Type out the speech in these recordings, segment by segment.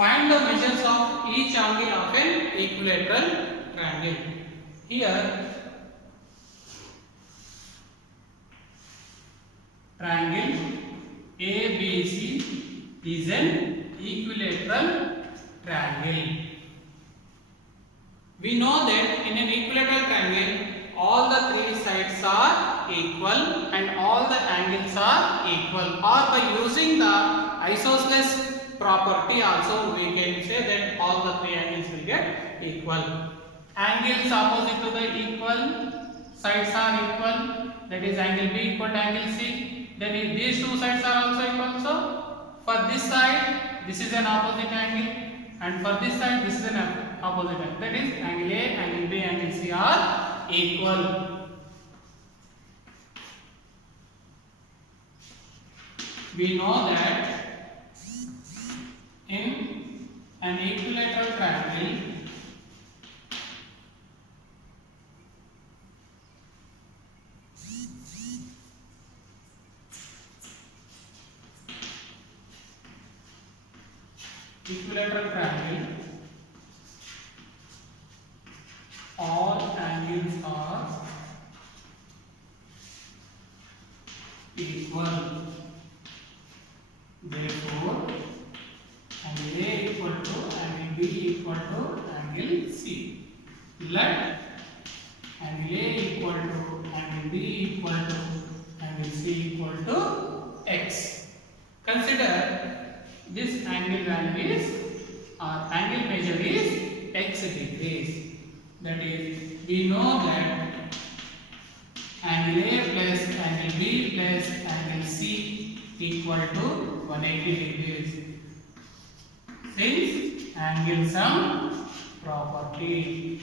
Find the measures of each angle of an equilateral triangle. Here, triangle ABC is an equilateral triangle. We know that in an equilateral triangle, all the three sides are equal and all the angles are equal. Or by using the isosceles property also we can say that all the three angles will get equal. Angles opposite to the equal sides are equal, that is angle B equal to angle C. Then if these two sides are also equal, so for this side this is an opposite angle and for this side this is an opposite angle, that is angle A, angle B, angle C are equal. We know that in an equilateral triangle, all angles are equal. Therefore, angle A equal to angle B equal to angle C. Let angle A equal to angle B equal to angle C equal to x. Consider this angle value is angle measure is x degrees. That is, we know that angle A plus angle B plus angle C equal to 180 degrees. Since angle sum property.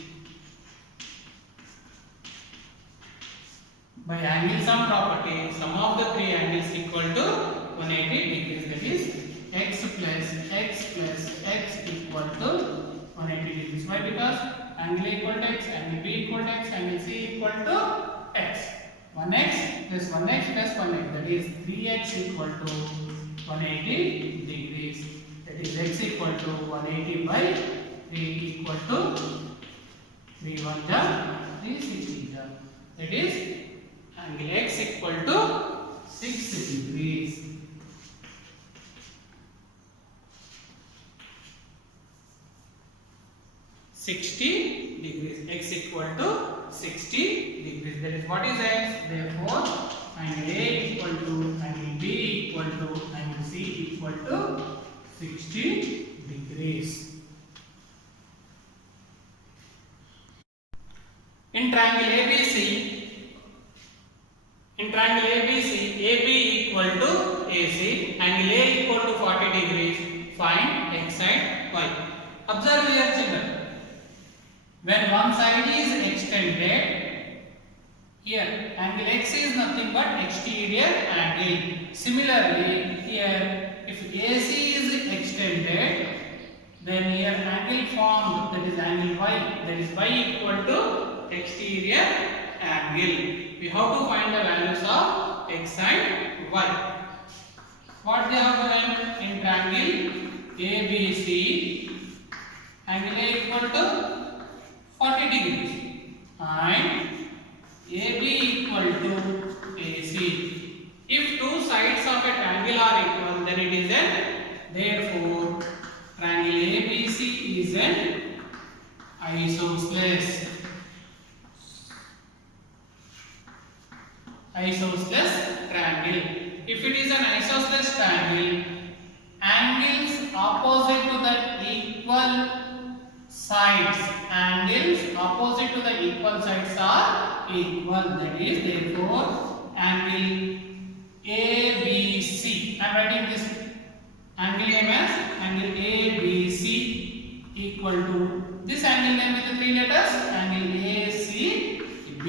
By angle sum property, sum of the three angles equal to 180 degrees. That is x plus x equal to 180 degrees. Why? Because angle A equal to x, angle B equal to x, angle C equal to x. 1x plus 1x plus 1x, that is 3x equal to 180 degrees. That is x equal to 180 by 3 equal to 3 1 ja 360 ja. That is angle x equal to 6 degrees. X equal to 60 degrees. That is what is x. Therefore, angle A equal to angle B equal to angle C equal to 60 degrees. In triangle ABC, AB equal to AC, angle A equal to 40 degrees. Find x and y. Observe here, children. When one side is extended, here angle x is nothing but exterior angle. Similarly, here if AC is extended, then here angle formed, that is angle y, that is y equal to exterior angle. We have to find the values of x and y. What they have given in triangle ABC, angle A equal to 40 degrees and AB equal to AC. If two sides of a triangle are equal, then it is an, therefore triangle ABC is an isosceles triangle. If it is an isosceles triangle, angles opposite to the equal sides are equal. That is, therefore angle ABC, I am writing this angle name as angle ABC equal to this angle name with the three letters, angle ACB.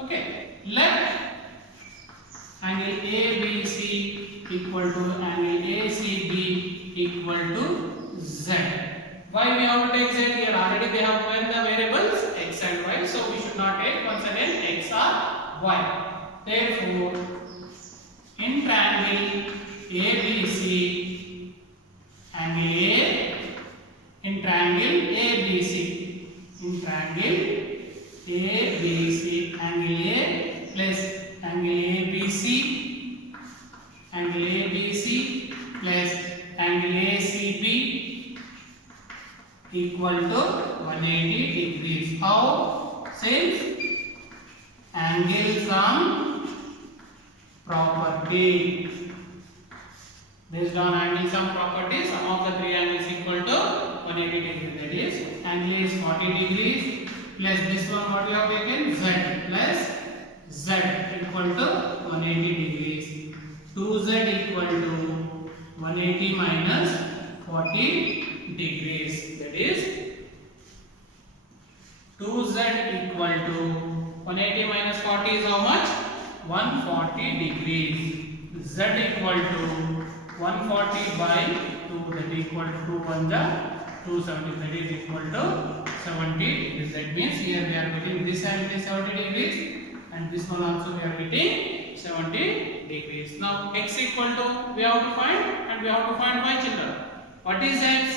Okay, let angle ABC equal to angle ACB equal to Z. Why we have to take Z here? Already they have given the variables x and y, so we should not take once again x or y. Therefore, in triangle ABC, angle A in triangle ABC, in triangle ABC, angle A plus angle ABC, angle ABC plus angle ACB equal to 180 degrees. How? Since angle sum property. Based on angle sum property, sum of the three angles equal to 180 degrees. That is, angle is 40 degrees plus this one what you have taken, Z plus Z equal to 180 degrees. 2Z equal to 180 minus 40 degrees. That is, 2Z equal to 180 minus 40 is how much? 140 degrees. Z equal to 140 by 2, that is equal to 2 1 270, that is equal to 70 degrees. That means here we are getting this angle is 70 degrees and this one also we are getting 70 degrees. Now x equal to we have to find, and we have to find y, children. What is x?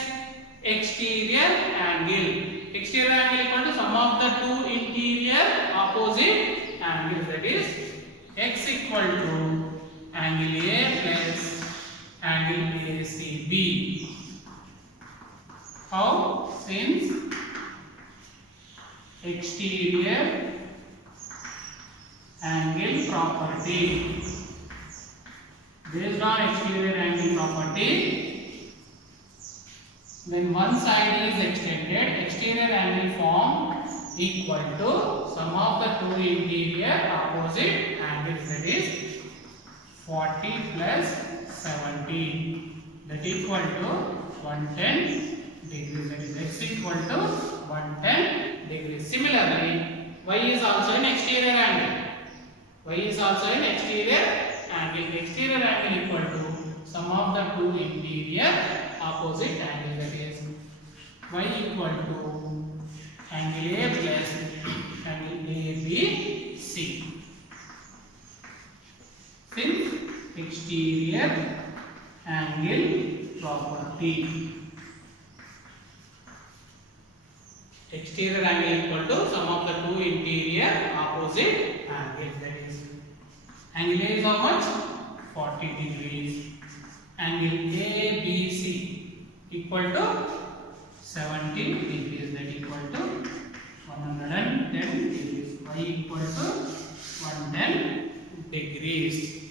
Exterior angle. Exterior angle equal to sum of the two interior opposite angles. That is, x equal to angle A plus angle ACB. How? Since exterior angle property. Based on exterior angle property, when one side is extended, exterior angle form equal to sum of the two interior opposite angles. That is 40 plus 70, that equal to 110 degrees. That is x equal to 110 degrees. Similarly, y is also an exterior angle. Y is also an exterior angle. Exterior angle equal to sum of the two interior opposite angles. That is, y equal to angle A plus angle ABC. Since exterior angle property. Exterior angle equal to sum of the two interior opposite angles. That is, angle A is how much? 40 degrees. Angle ABC equal to 70 degrees. That equal to 110 degrees. Y equal to 110 degrees.